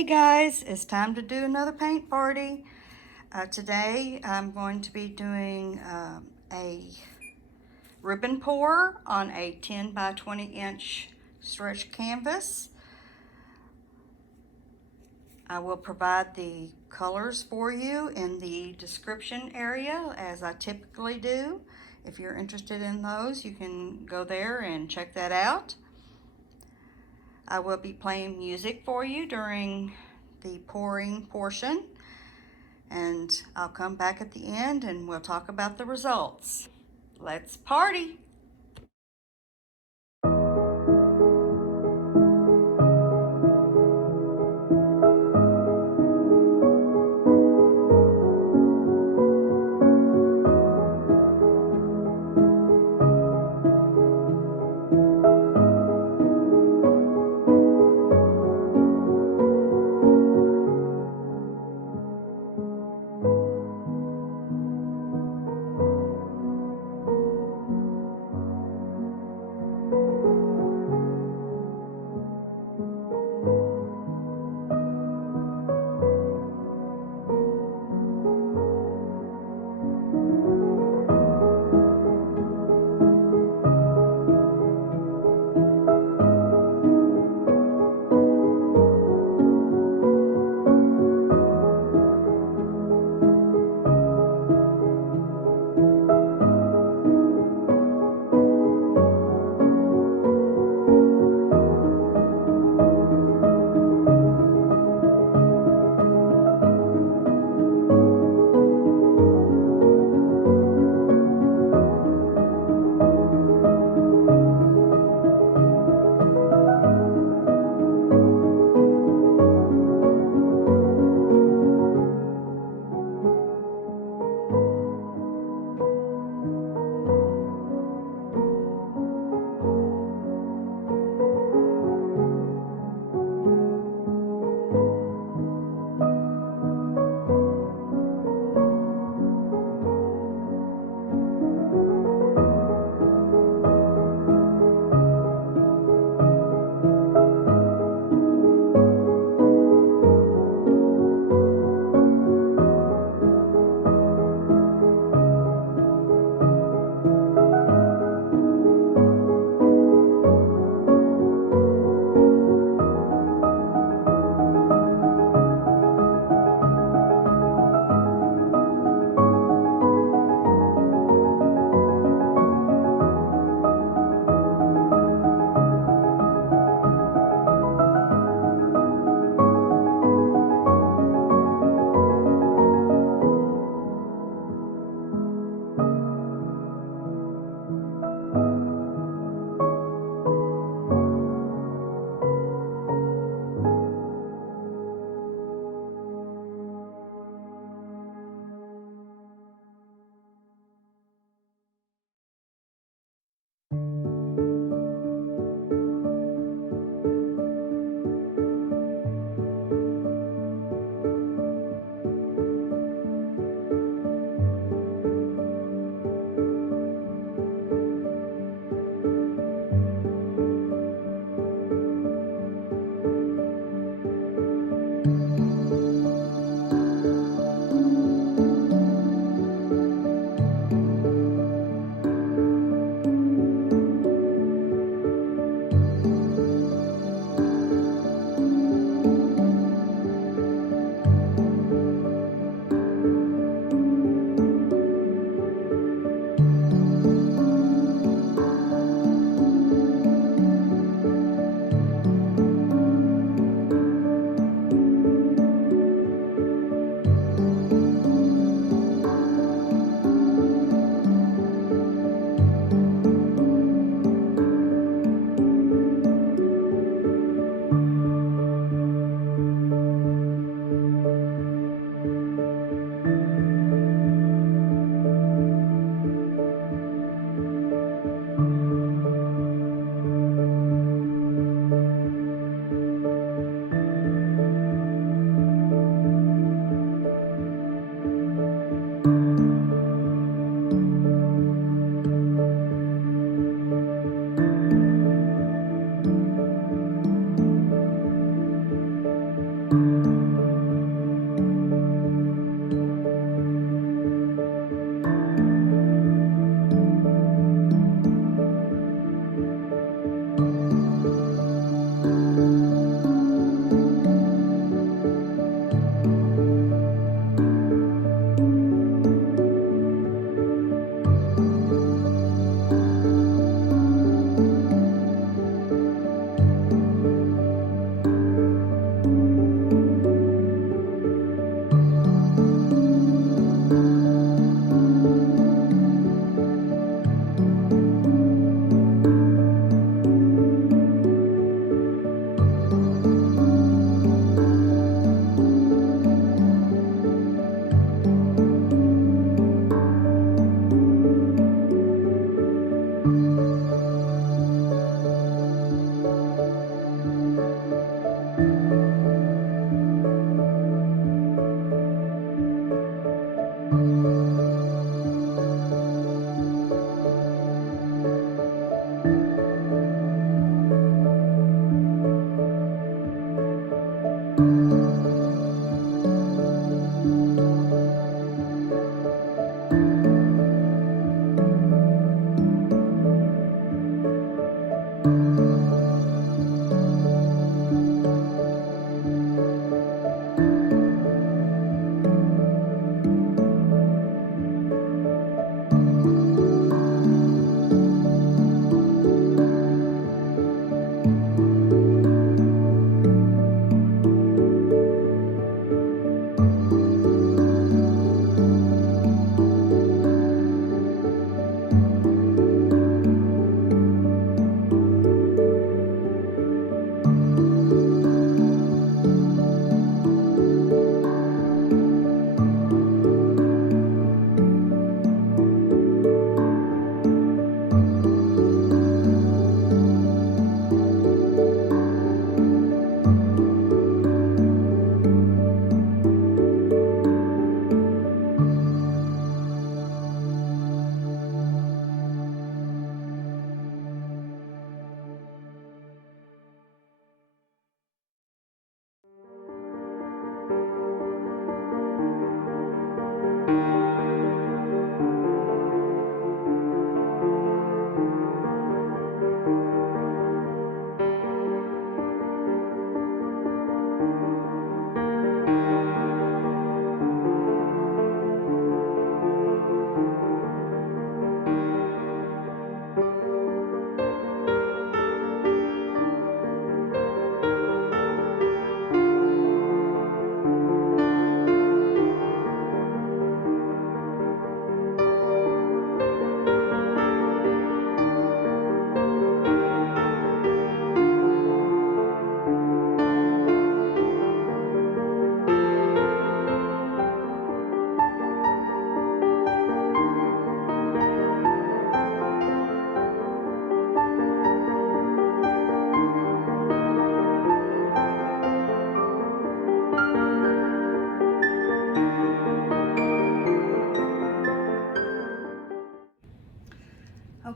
Hey guys, it's time to do another paint party. Today I'm going to be doing a ribbon pour on a 10 by 20 inch stretch canvas. I will provide the colors for you in the description area as I typically do. If you're interested in those, you can go there and check that out. I will be playing music for you during the pouring portion, and I'll come back at the end and we'll talk about the results. Let's party!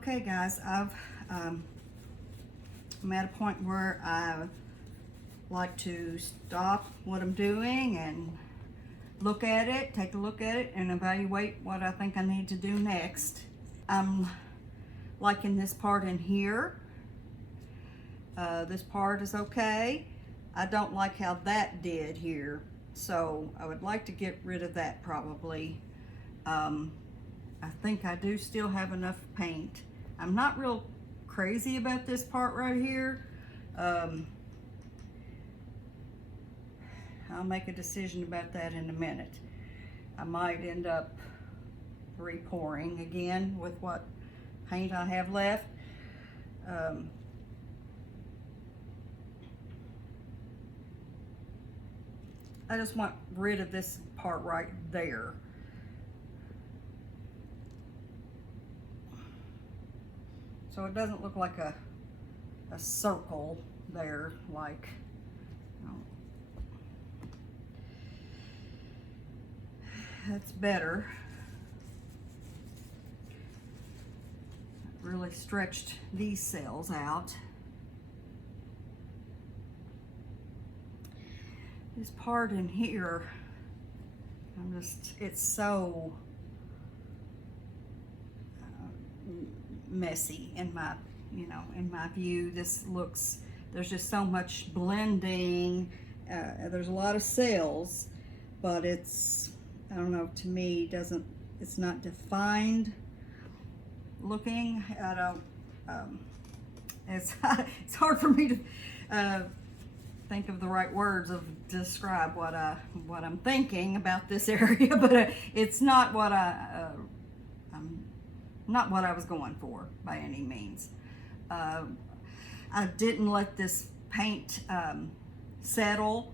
Okay guys, I'm at a point where I like to stop what I'm doing and look at it, take a look at it, and evaluate what I think I need to do next. I'm liking this part in here. This part is okay. I don't like how that did here, so I would like to get rid of that probably. I think I do still have enough paint. I'm not real crazy about this part right here. I'll make a decision about that in a minute. I might end up re-pouring again with what paint I have left. I just want rid of this part right there. So it doesn't look like a circle there, like, you know. That's better. Really stretched these cells out. This part in here, it's so messy in my, in my view. This looks, there's just so much blending. There's a lot of cells, but it's, I don't know, to me, it's not defined looking. I don't, it's hard for me to think of the right words of describe what I'm thinking about this area, but it's not what not what I was going for by any means. I didn't let this paint settle.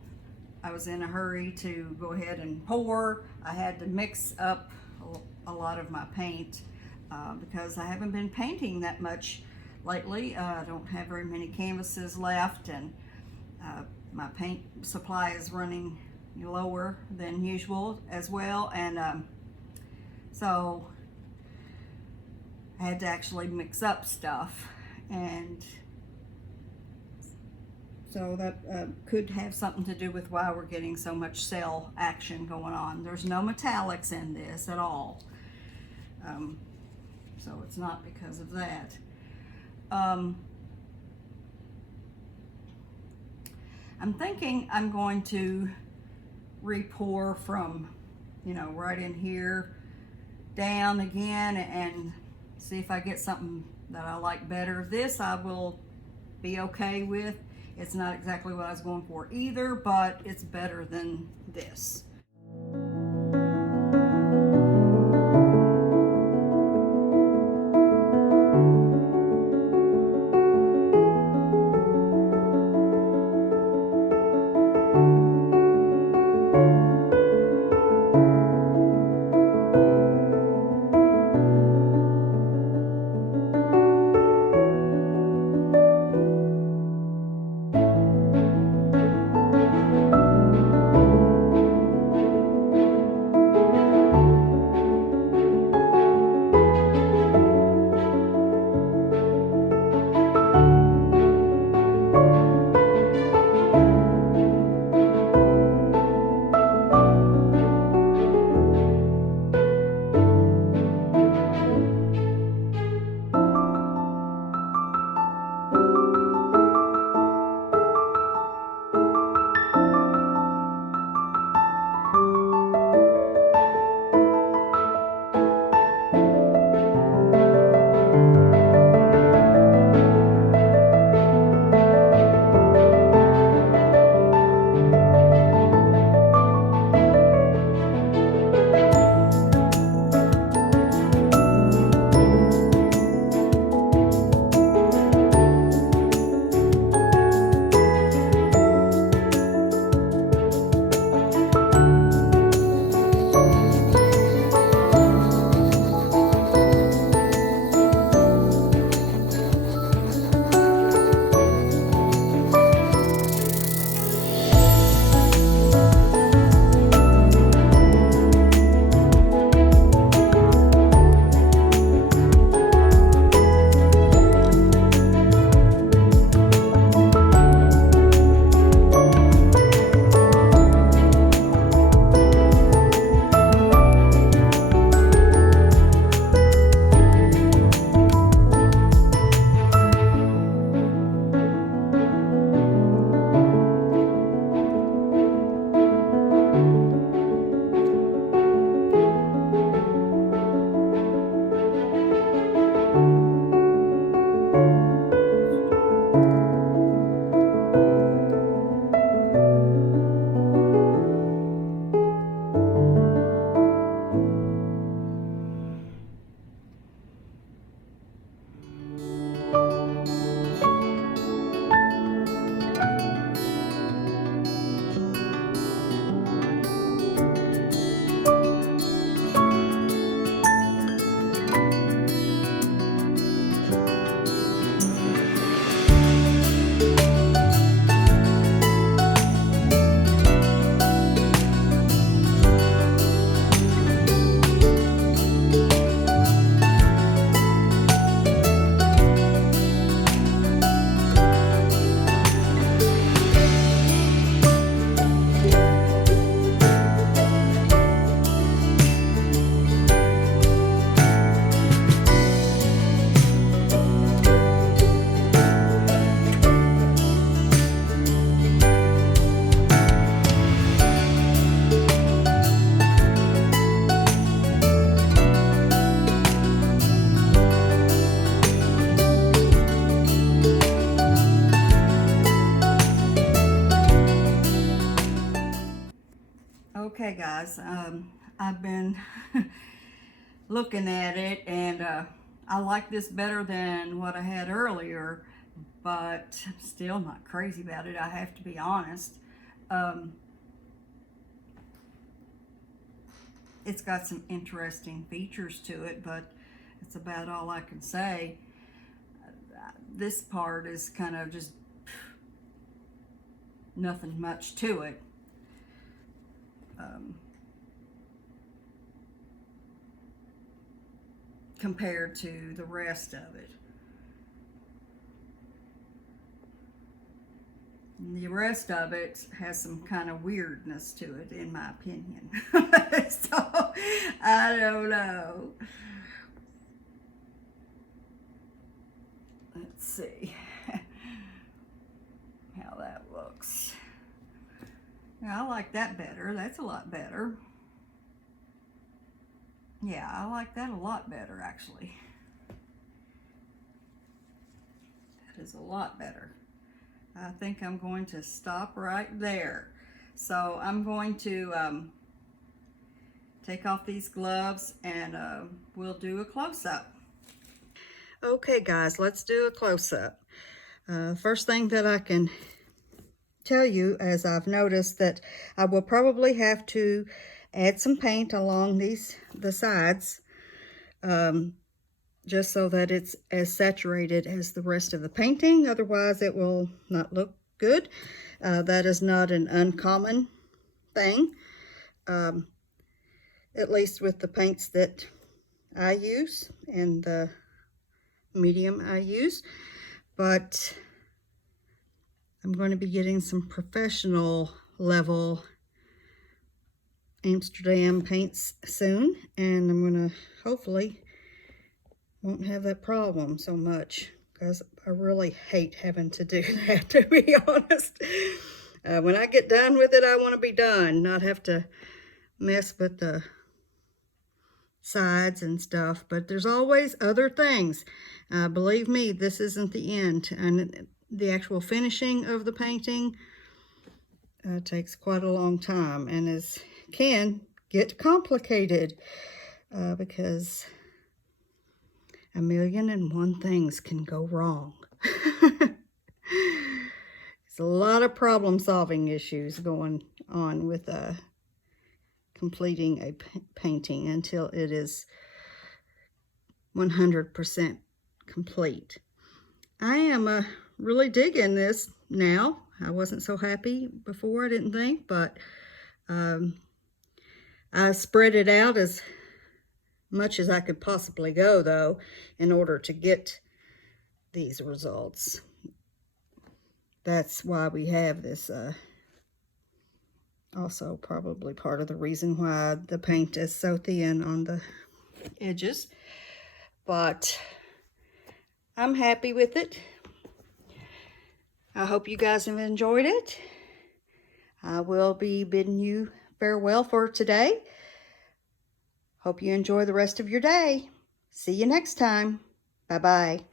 I was in a hurry to go ahead and pour. I had to mix up a lot of my paint because I haven't been painting that much lately. I don't have very many canvases left, and my paint supply is running lower than usual as well, and so I had to actually mix up stuff, and so that could have something to do with why we're getting so much cell action going on. There's no metallics in this at all, so it's not because of that. I'm thinking I'm going to re-pour from, right in here down again and see if I get something that I like better. This I will be okay with. It's not exactly what I was going for either, but it's better than this. guys. I've been looking at it, and I like this better than what I had earlier, but I'm still not crazy about it, I have to be honest. It's got some interesting features to it, but that's about all I can say. This part is kind of just nothing much to it. Compared to the rest of it. The rest of it has some kind of weirdness to it, in my opinion. So, I don't know. Let's see how that looks. Yeah, I like that better. That's a lot better. Yeah, I like that a lot better, actually. That is a lot better. I think I'm going to stop right there. So I'm going to take off these gloves, and we'll do a close-up. Okay guys, let's do a close-up. First thing that I can tell you, as I've noticed, that I will probably have to add some paint along the sides, just so that it's as saturated as the rest of the painting. Otherwise it will not look good. That is not an uncommon thing, at least with the paints that I use and the medium I use. But I'm going to be getting some professional level Amsterdam paints soon, and I'm going to hopefully won't have that problem so much, because I really hate having to do that, to be honest. When I get done with it, I want to be done, not have to mess with the sides and stuff. But there's always other things. Believe me, this isn't the end. And the actual finishing of the painting takes quite a long time, and can get complicated because 1,000,001 things can go wrong. It's a lot of problem-solving issues going on with completing a painting until it is 100% complete. I am really digging this now. I wasn't so happy before, I didn't think, but I spread it out as much as I could possibly go, though, in order to get these results. That's why we have this, also probably part of the reason why the paint is so thin on the edges. But I'm happy with it. I hope you guys have enjoyed it. I will be bidding you farewell for today. Hope you enjoy the rest of your day. See you next time. Bye-bye.